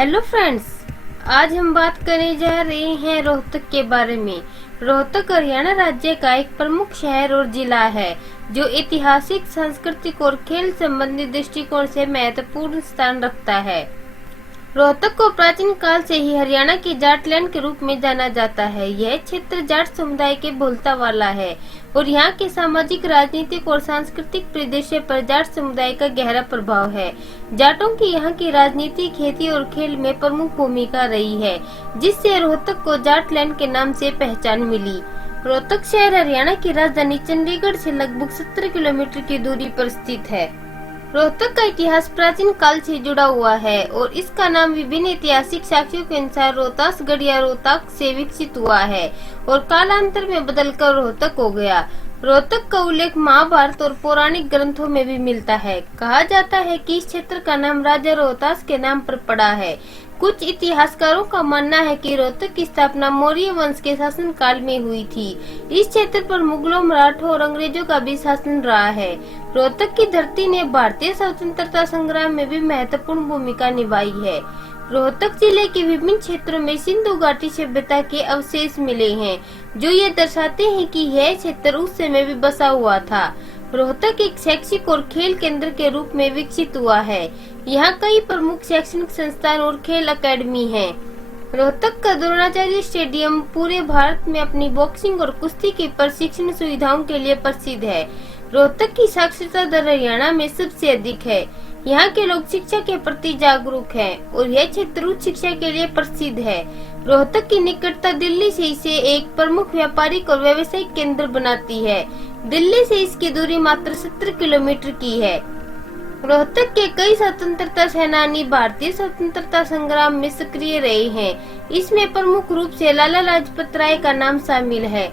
Hello friends, आज हम बात करने जा रहे हैं रोहतक के बारे में। रोहतक हरियाणा राज्य का एक प्रमुख शहर और जिला है जो ऐतिहासिक, सांस्कृतिक और खेल संबंधी दृष्टिकोण से महत्वपूर्ण स्थान रखता है। रोहतक को प्राचीन काल से ही हरियाणा के जाटलैंड के रूप में जाना जाता है। यह क्षेत्र जाट समुदाय के बोलता वाला है और यहाँ के सामाजिक, राजनीतिक और सांस्कृतिक परिदृश्य पर जाट समुदाय का गहरा प्रभाव है। जाटों की यहाँ की राजनीति, खेती और खेल में प्रमुख भूमिका रही है, जिससे रोहतक को जाटलैंड के नाम से पहचान मिली। रोहतक शहर हरियाणा की राजधानी चंडीगढ़ से लगभग 17 किलोमीटर की दूरी पर स्थित है। रोहतक का इतिहास प्राचीन काल से जुड़ा हुआ है और इसका नाम विभिन्न ऐतिहासिक साक्ष्यों के अनुसार रोहतासगढ़ या रोहताक से विकसित हुआ है और कालांतर में बदलकर रोहतक हो गया। रोहतक का उल्लेख महाभारत और पौराणिक ग्रंथों में भी मिलता है। कहा जाता है कि इस क्षेत्र का नाम राजा रोहतास के नाम पर पड़ा है। कुछ इतिहासकारों का मानना है कि रोहतक की स्थापना मौर्य वंश के शासन काल में हुई थी। इस क्षेत्र पर मुगलों, मराठों और अंग्रेजों का भी शासन रहा है। रोहतक की धरती ने भारतीय स्वतंत्रता संग्राम में भी महत्वपूर्ण भूमिका निभाई है। रोहतक जिले के विभिन्न क्षेत्रों में सिंधु घाटी सभ्यता के अवशेष मिले हैं, जो ये दर्शाते हैं कि यह क्षेत्र उस समय भी बसा हुआ था। रोहतक एक शैक्षिक और खेल केंद्र के रूप में विकसित हुआ है। यहाँ कई प्रमुख शैक्षणिक संस्थान और खेल अकेडमी हैं। रोहतक का द्रोणाचार्य स्टेडियम पूरे भारत में अपनी बॉक्सिंग और कुश्ती की प्रशिक्षण सुविधाओं के लिए प्रसिद्ध है। रोहतक की साक्षरता दर हरियाणा में सबसे अधिक है। यहाँ के लोग शिक्षा के प्रति जागरूक हैं और यह क्षेत्र उच्च शिक्षा के लिए प्रसिद्ध है। रोहतक की निकटता दिल्ली से इसे एक प्रमुख व्यापारिक और व्यावसायिक केंद्र बनाती है। दिल्ली से इसकी दूरी मात्र 17 किलोमीटर की है। रोहतक के कई स्वतंत्रता सेनानी भारतीय स्वतंत्रता संग्राम में सक्रिय रहे हैं। इसमें प्रमुख रूप से लाला लाजपत राय का नाम शामिल है।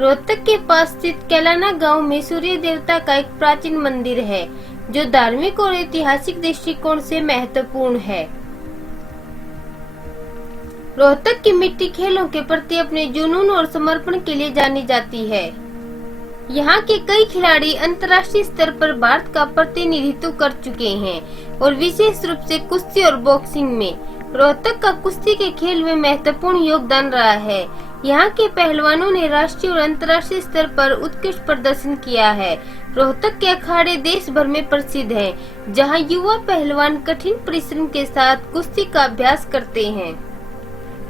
रोहतक के पास स्थित कैलाना गांव में सूर्य देवता का एक प्राचीन मंदिर है, जो धार्मिक और ऐतिहासिक दृष्टिकोण से महत्वपूर्ण है। रोहतक की मिट्टी खेलों के प्रति अपने जुनून और समर्पण के लिए जानी जाती है। यहाँ के कई खिलाड़ी अंतर्राष्ट्रीय स्तर पर भारत का प्रतिनिधित्व कर चुके हैं और विशेष रूप से कुश्ती और बॉक्सिंग में रोहतक का कुश्ती के खेल में महत्वपूर्ण योगदान रहा है। यहाँ के पहलवानों ने राष्ट्रीय और अंतर्राष्ट्रीय स्तर पर उत्कृष्ट प्रदर्शन किया है। रोहतक के अखाड़े देश भर में प्रसिद्ध हैं, जहाँ युवा पहलवान कठिन परिश्रम के साथ कुश्ती का अभ्यास करते हैं।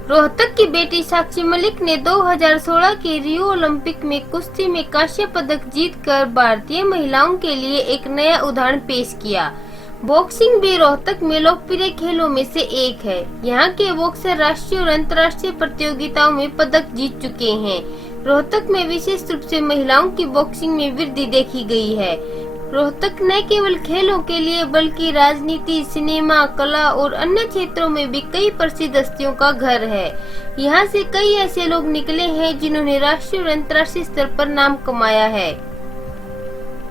रोहतक की बेटी साक्षी मलिक ने 2016 के रियो ओलंपिक में कुश्ती में कांस्य पदक जीतकर भारतीय महिलाओं के लिए एक नया उदाहरण पेश किया। बॉक्सिंग भी रोहतक में लोकप्रिय खेलों में से एक है। यहाँ के बॉक्सर राष्ट्रीय और अंतर्राष्ट्रीय प्रतियोगिताओं में पदक जीत चुके हैं। रोहतक में विशेष रूप से महिलाओं की बॉक्सिंग में वृद्धि देखी गई है। रोहतक न केवल खेलों के लिए बल्कि राजनीति, सिनेमा, कला और अन्य क्षेत्रों में भी कई प्रसिद्ध हस्तियों का घर है। यहाँ से कई ऐसे लोग निकले हैं जिन्होंने राष्ट्रीय और अंतर्राष्ट्रीय स्तर पर नाम कमाया है।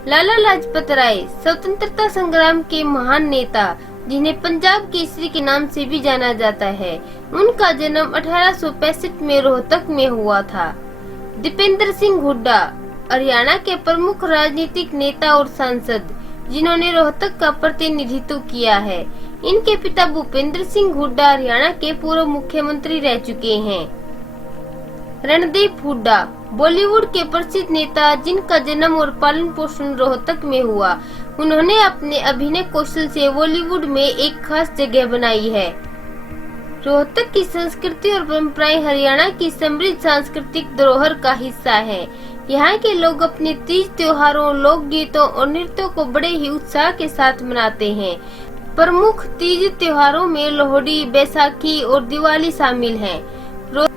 लाला लाजपत राय स्वतंत्रता संग्राम के महान नेता, जिन्हें पंजाब केसरी के नाम से भी जाना जाता है। उनका जन्म 1865 में रोहतक में हुआ था। दीपेंद्र सिंह हुड्डा हरियाणा के प्रमुख राजनीतिक नेता और सांसद, जिन्होंने रोहतक का प्रतिनिधित्व किया है। इनके पिता भूपेंद्र सिंह हुड्डा हरियाणा के पूर्व मुख्यमंत्री रह चुके हैं। रणदीप हुड्डा बॉलीवुड के प्रसिद्ध नेता, जिनका जन्म और पालन पोषण रोहतक में हुआ। उन्होंने अपने अभिनय कौशल से बॉलीवुड में एक खास जगह बनाई है। रोहतक की संस्कृति और परंपराएं हरियाणा की समृद्ध सांस्कृतिक धरोहर का हिस्सा है। यहाँ के लोग अपने तीज त्योहारों, लोकगीतों और नृत्यों को बड़े ही उत्साह के साथ मनाते हैं। प्रमुख तीज त्योहारों में लोहड़ी, बैसाखी और दिवाली शामिल हैं।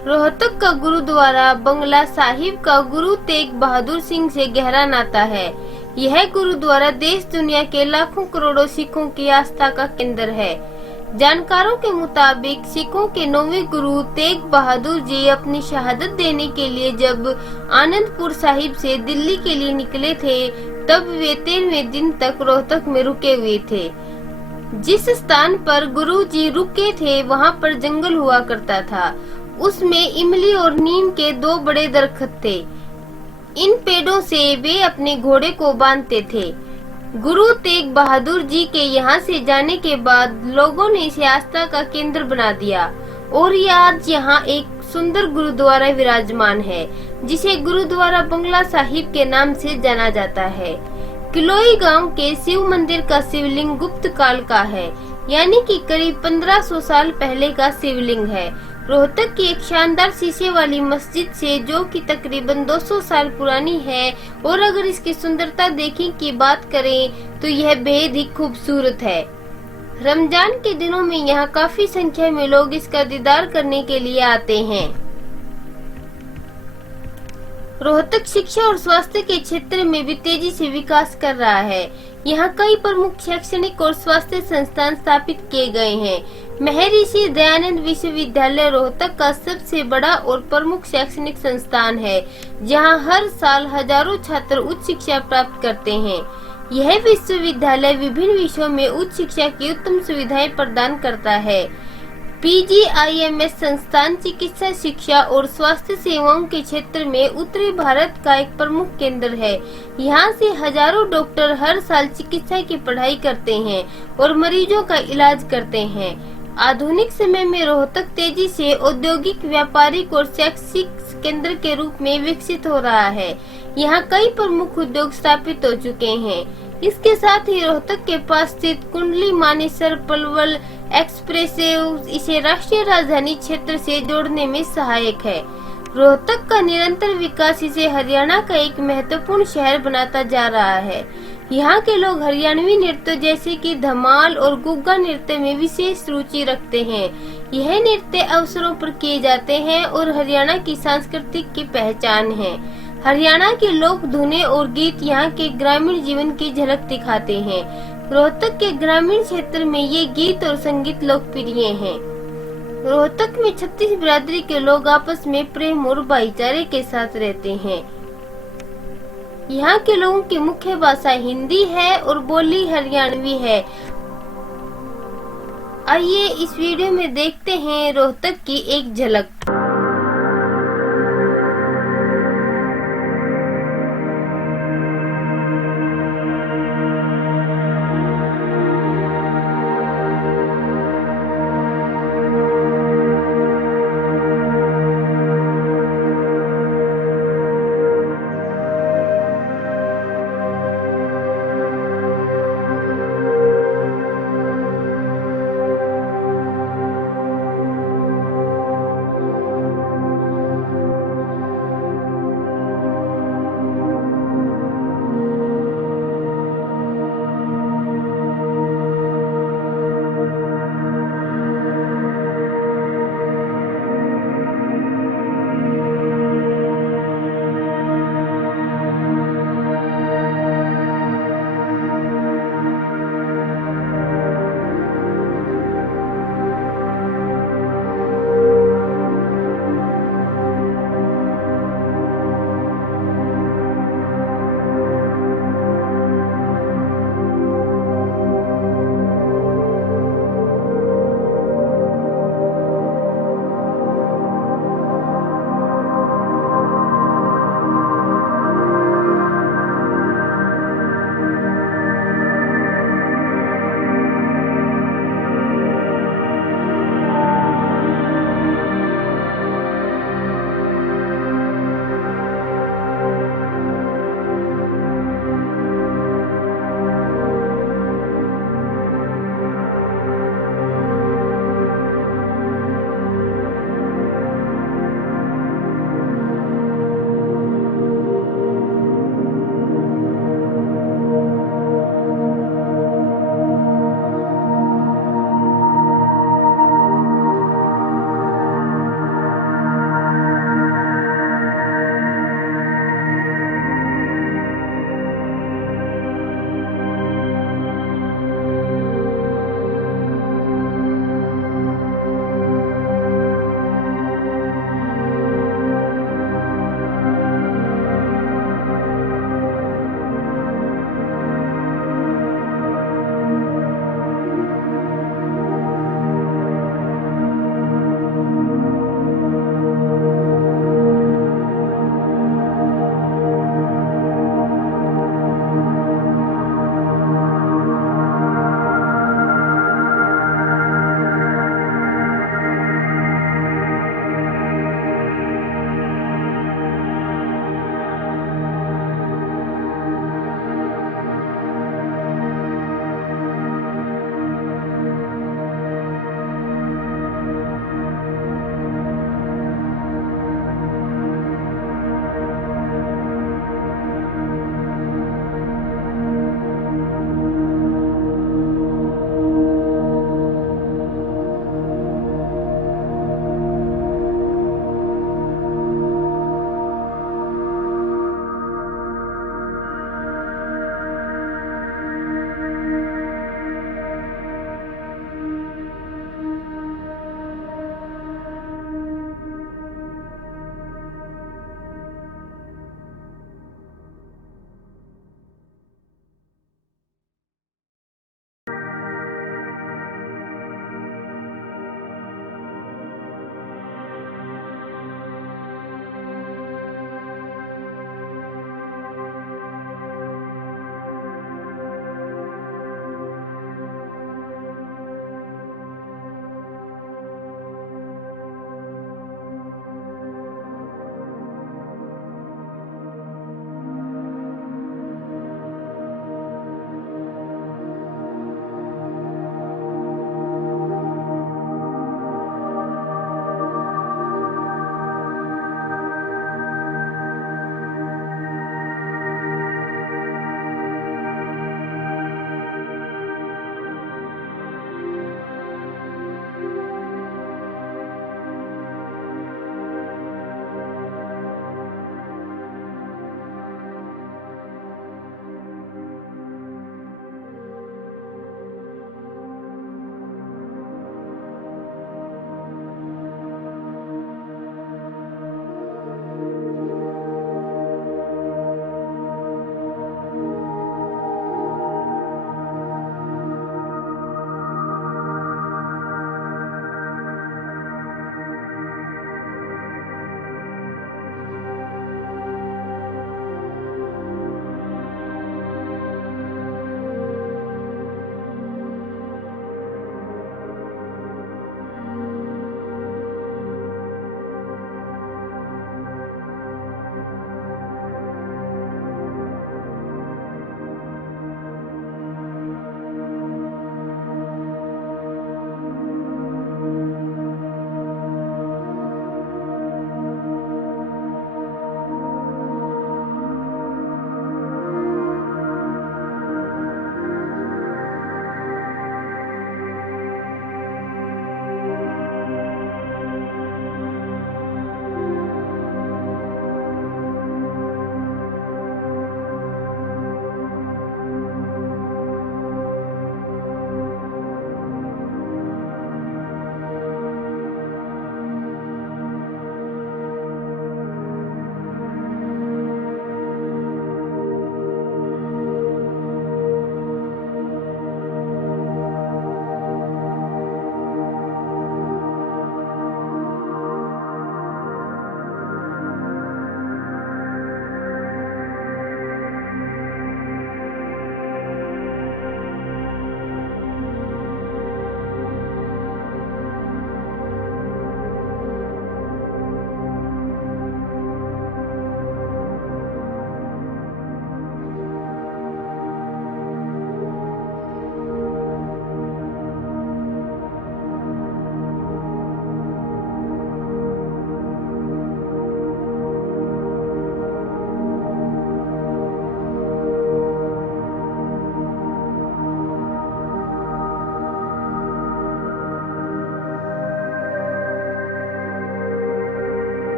रोहतक का गुरुद्वारा बंगला साहिब का गुरु तेग बहादुर सिंह से गहरा नाता है। यह गुरुद्वारा देश दुनिया के लाखों करोड़ों सिखों की आस्था का केंद्र है। जानकारों के मुताबिक सिखों के 9वें गुरु तेग बहादुर जी अपनी शहादत देने के लिए जब आनंदपुर साहिब से दिल्ली के लिए निकले थे, तब वे 13वें दिन तक रोहतक में रुके हुए थे। जिस स्थान पर गुरु जी रुके थे, वहाँ पर जंगल हुआ करता था। उसमें इमली और नीम के 2 बड़े दरख्त थे। इन पेड़ों से वे अपने घोड़े को बांधते थे। गुरु तेग बहादुर जी के यहाँ से जाने के बाद लोगों ने इसे आस्था का केंद्र बना दिया और ये आज यहाँ एक सुंदर गुरुद्वारा विराजमान है, जिसे गुरुद्वारा बंगला साहिब के नाम से जाना जाता है। किलोई गांव के शिव मंदिर का शिवलिंग गुप्त काल का है, यानी कि करीब 1500 साल पहले का शिवलिंग है। रोहतक की एक शानदार शीशे वाली मस्जिद से, जो कि तकरीबन 200 साल पुरानी है, और अगर इसकी सुंदरता देखने की बात करें तो यह बेहद ही खूबसूरत है। रमजान के दिनों में यहाँ काफी संख्या में लोग इसका दीदार करने के लिए आते हैं। रोहतक शिक्षा और स्वास्थ्य के क्षेत्र में भी तेजी से विकास कर रहा है। यहाँ कई प्रमुख शैक्षणिक और स्वास्थ्य संस्थान स्थापित किए गए हैं। महर्षि दयानंद विश्वविद्यालय रोहतक का सबसे बड़ा और प्रमुख शैक्षणिक संस्थान है, जहाँ हर साल हजारों छात्र उच्च शिक्षा प्राप्त करते हैं। यह विश्वविद्यालय विभिन्न विषयों में उच्च शिक्षा की उत्तम सुविधाएं प्रदान करता है। PGIMS संस्थान चिकित्सा शिक्षा और स्वास्थ्य सेवाओं के क्षेत्र में उत्तरी भारत का एक प्रमुख केंद्र है। यहाँ से हजारों डॉक्टर हर साल चिकित्सा की पढ़ाई करते हैं और मरीजों का इलाज करते हैं। आधुनिक समय में रोहतक तेजी से औद्योगिक, व्यापारिक और शैक्षिक केंद्र के रूप में विकसित हो रहा है। यहाँ कई प्रमुख उद्योग स्थापित हो चुके हैं। इसके साथ ही रोहतक के पास स्थित कुंडली मानेसर पलवल एक्सप्रेसवे इसे राष्ट्रीय राजधानी क्षेत्र से जोड़ने में सहायक है। रोहतक का निरंतर विकास इसे हरियाणा का एक महत्वपूर्ण शहर बनाता जा रहा है। यहाँ के लोग हरियाणवी नृत्य जैसे कि धमाल और गुग्गा नृत्य में विशेष रुचि रखते हैं। यह नृत्य अवसरों पर किए जाते हैं और हरियाणा की सांस्कृतिक की पहचान है। हरियाणा के लोक धुनें और गीत यहाँ के ग्रामीण जीवन की झलक दिखाते हैं। रोहतक के ग्रामीण क्षेत्र में ये गीत और संगीत लोकप्रिय हैं। रोहतक में 36 बिरादरी के लोग आपस में प्रेम और भाईचारे के साथ रहते हैं। यहाँ के लोगों की मुख्य भाषा हिंदी है और बोली हरियाणवी है। आइए इस वीडियो में देखते हैं रोहतक की एक झलक।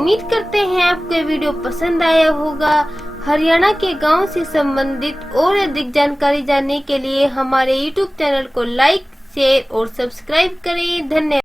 उम्मीद करते हैं आपको ये वीडियो पसंद आया होगा। हरियाणा के गांव से संबंधित और अधिक जानकारी जानने के लिए हमारे YouTube चैनल को लाइक, शेयर और सब्सक्राइब करें। धन्यवाद।